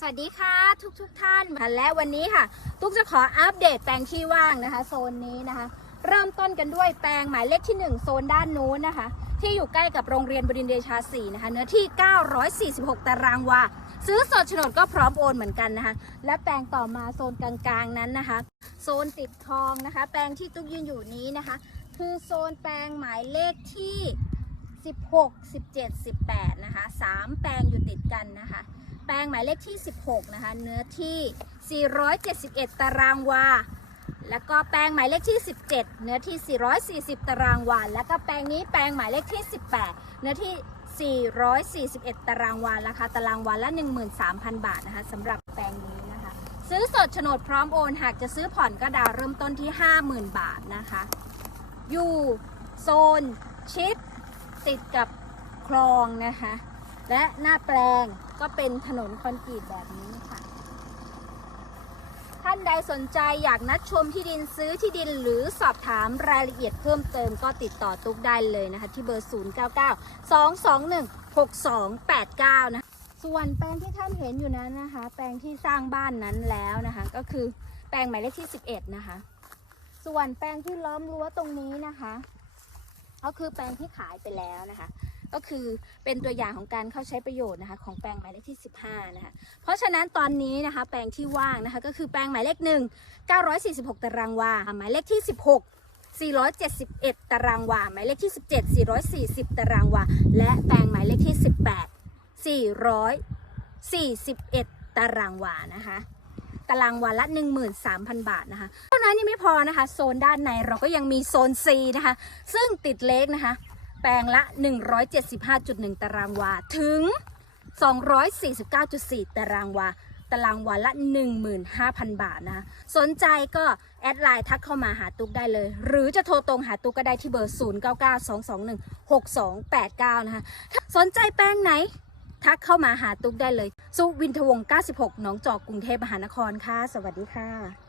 สวัสดีค่ะทุกทุกๆท่านค่ะและวันนี้ค่ะ ตุ๊กจะขออัปเดตแปลงที่ว่างนะคะ โซนนี้นะคะ เริ่มต้นกันด้วยแปลงหมายเลขที่ 1 โซนด้านนู้นนะคะ ที่อยู่ใกล้กับโรงเรียนบดินเดชา4นะคะ เนื้อที่ 946 ตารางวาซื้อสดโฉนดก็พร้อมโอนเหมือนกันนะคะ และแปลงต่อมาโซนกลางๆนั้นนะคะ โซนติดคลองนะคะ แปลงที่ตุ๊กยืนอยู่นี้นะคะ คือโซนแปลงหมายเลขที่ 16 17 18 นะคะ 3 แปลงอยู่ติดกันนะคะ แปลงหมายเลขที่ 16 นะคะ เนื้อที่ 471 ตารางวา แล้วก็แปลงหมายเลขที่ 17 เนื้อที่ 440 ตารางวา แล้วก็แปลงนี้แปลงหมายเลขที่ 18 เนื้อที่ 441 ตารางวา ราคาตารางวาละ 13,000 บาทนะคะสำหรับแปลงนี้นะคะ ซื้อสดโฉนดพร้อมโอน หากจะซื้อผ่อนก็ดาวน์เริ่มต้นที่ 50,000 บาทนะคะ อยู่โซนชิดติดกับคลองนะคะ และหน้าแปลงก็เป็นถนนคอนกรีตแบบนี้ค่ะ ท่านใดสนใจอยากนัดชมที่ดินซื้อที่ดินหรือสอบถามรายละเอียดเพิ่มเติมก็ติดต่อตุ๊กได้เลยนะคะ ที่เบอร์ 0 9 9 2 2 1 6 2 8 9 นะคะส่วนแปลงที่ท่านเห็นอยู่นั้นนะคะ แปลงที่สร้างบ้านนั้นแล้วนะคะ ก็คือแปลงหมายเลขที่ 11 นะคะ ส่วนแปลงที่ล้อมรั้วตรงนี้นะคะ ก็คือแปลงที่ขายไปแล้วนะคะ ก็คือเป็นตัวอย่างของการเข้าใช้ประโยชน์นะคะของแปลงหมายเลขที่ 15นะคะเพราะฉะนั้นตอนนี้นะคะแปลงที่ว่างนะคะก็คือแปลงหมายเลขหนึ่ง946 ตารางวา หมายเลขที่ 16 471 ตารางวา หมายเลขที่ 17 440 ตารางวา และแปลงหมายเลขที่ 18 441 ตารางวานะคะ ตารางวาละ 13,000 บาทนะคะ เท่านั้นยังไม่พอนะคะ โซนด้านในเราก็ยังมีโซน C นะคะ ซึ่งติดเล็กนะคะ แปลงละ 175.1 ตารางวา ถึง 249.4 ตารางวา ตารางวาละ 15,000 บาทนะคะสนใจก็แอดไลน์ทักเข้ามาหาตุ๊กได้เลย หรือจะโทรตรงหาตุ๊กก็ได้ที่เบอร์ 0992216289 นะคะถ้าสนใจแปลงไหน ทักเข้ามาหาตุ๊กได้เลย สุวินทวงศ์96 หนองจอกกรุงเทพมหานครค่ะ สวัสดีค่ะ